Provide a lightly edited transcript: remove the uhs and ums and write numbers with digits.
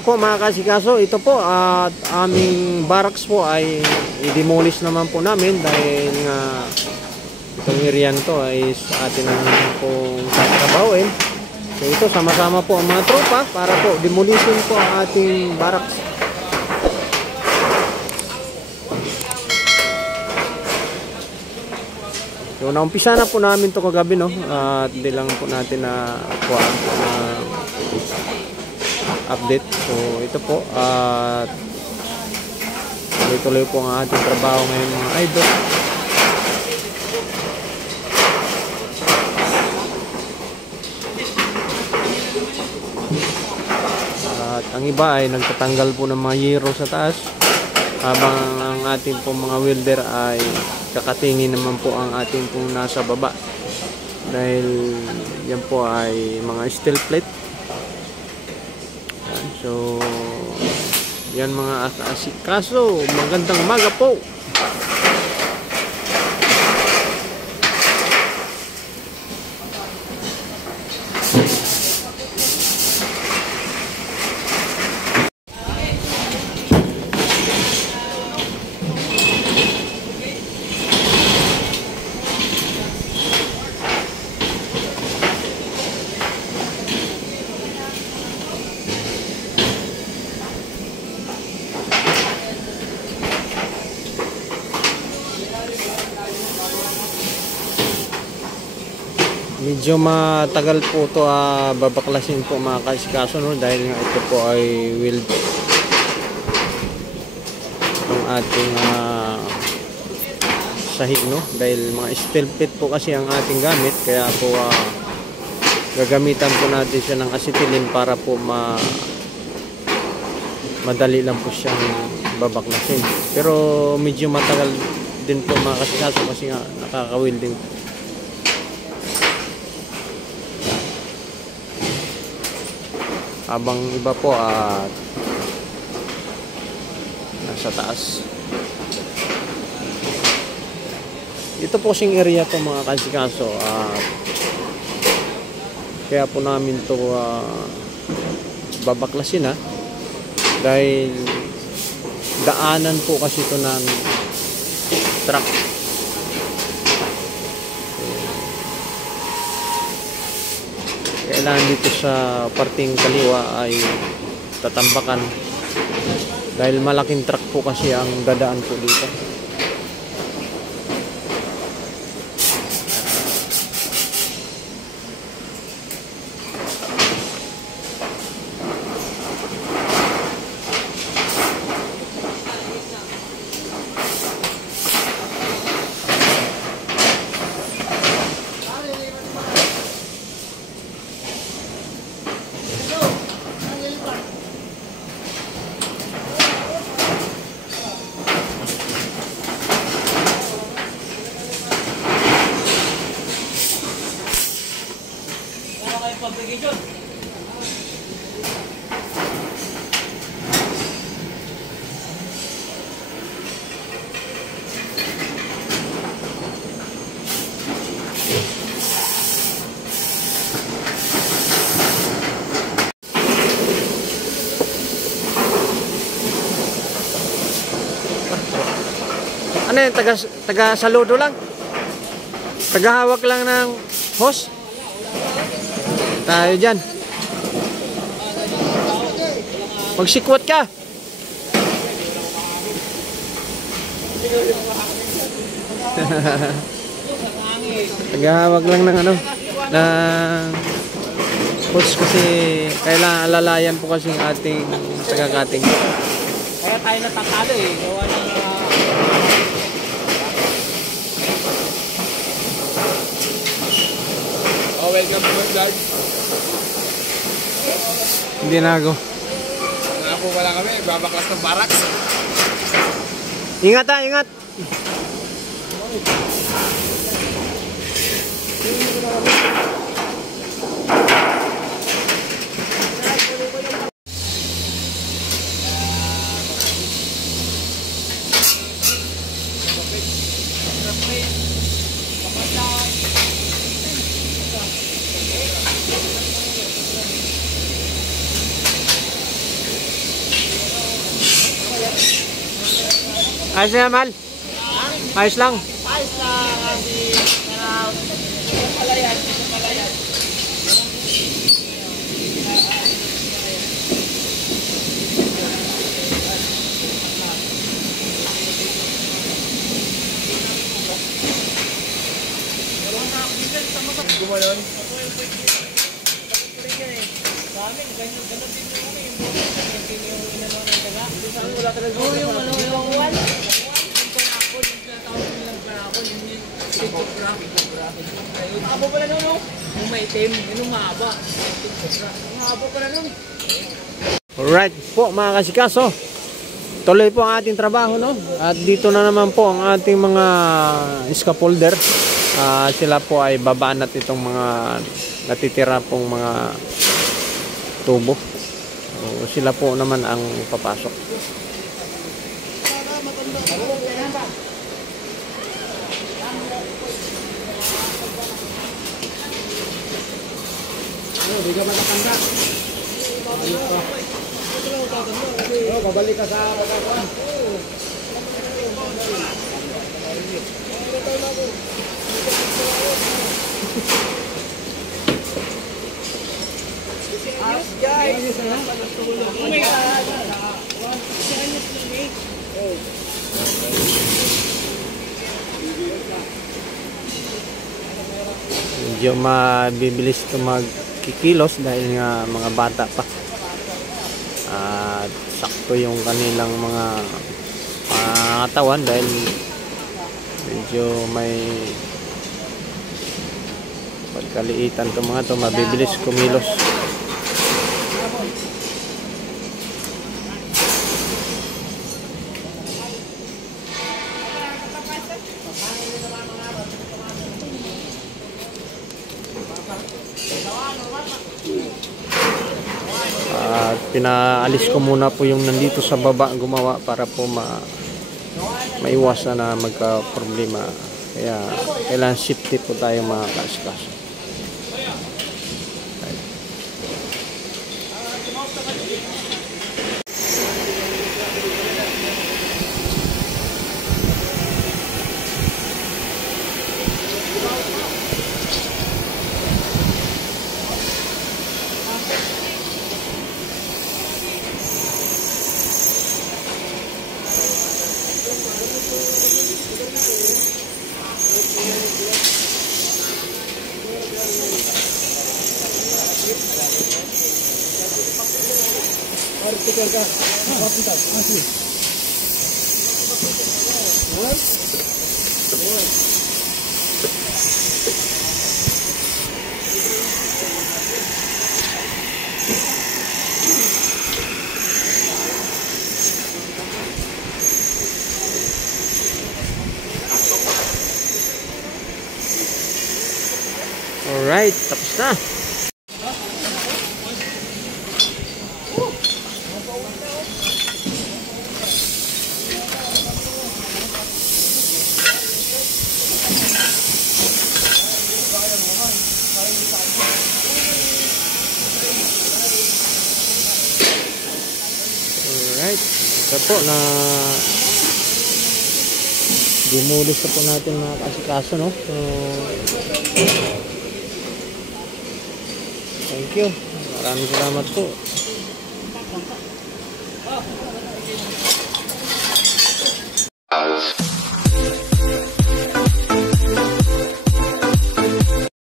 morning po mga kasikaso. Ito po at aming barracks po ay i-demolish naman po namin dahil nga itong area to ay sa atin naman pong tatrabawin. So ito sama-sama po ang mga tropa para po demolishin po ang ating barracks. So naumpisa na po namin to kagabi, no? At hindi lang po natin na update. So ito po at tuloy-tuloy po ang ating trabaho ngayon mga idol. At ang iba ay nagtatanggal po ng mga yero sa taas, habang ang ating po mga welder ay kakatingin naman po ang ating pong nasa baba dahil yan po ay mga steel plate. So, yan mga asikaso, magandang umaga po. Medyo matagal po ito babaklasin po mga kasikaso, no? Dahil nga ito po ay weld ng ating sahig, no? Dahil mga steel plate po kasi ang ating gamit, kaya po gagamitan po natin siya ng acetylene para po madali lang po siyang babaklasin. Pero medyo matagal din po mga kasikaso kasi nga nakaka-welding. Habang iba po nasa taas. Ito po sing area to mga kasikaso, kaya po namin to babaklasin dahil daanan po kasi ito ng truck. Kailangan dito sa parting kaliwa ay tatambakan dahil malaking truck po kasi ang dadaan po dito. Ano yan? Taga saludo lang? Tagahawak lang ng hose? Tayo dyan. Magsikwat ka. Tagahawak lang ng ng hose kasi kailangan alalayan po kasi ang ating taga-cutting. Kaya tayo natatalo gawa ng welcome to my vlog. Hindi na ako. Ako wala kami, babaklas ng barracks. Ingat ingat. Ayos na mal. Ayos lang. Ayos lang kasi palayan. Gumayon. Wala talaga. Oo, yung ano, yung one. Mahaba pala nun, no? Yung may itim, yung mahaba. Mahaba pala nun. Alright po mga kasikaso. Tuloy po ang ating trabaho, no? At dito na naman po ang ating mga scaffolder. Sila po ay babanat itong mga natitira pong mga tubo. So, sila po naman ang papasok. Hindi ka matatanda. Babalik ka sa pagkakuan. Medyo mabibilis ito magkikilos dahil nga mga bata pa. At sakto yung kanilang mga katawan dahil medyo may pagkaliitan itong mga ito, mabibilis kumilos. At pinaalis ko muna po yung nandito sa baba gumawa para po maiwasan na magka-problema. Kaya kailangan safety po tayo mga kaskas. Alright, tapos na. Alright, ito po na demolish na po natin mga kasikaso, no? So, thank you. Maraming salamat po.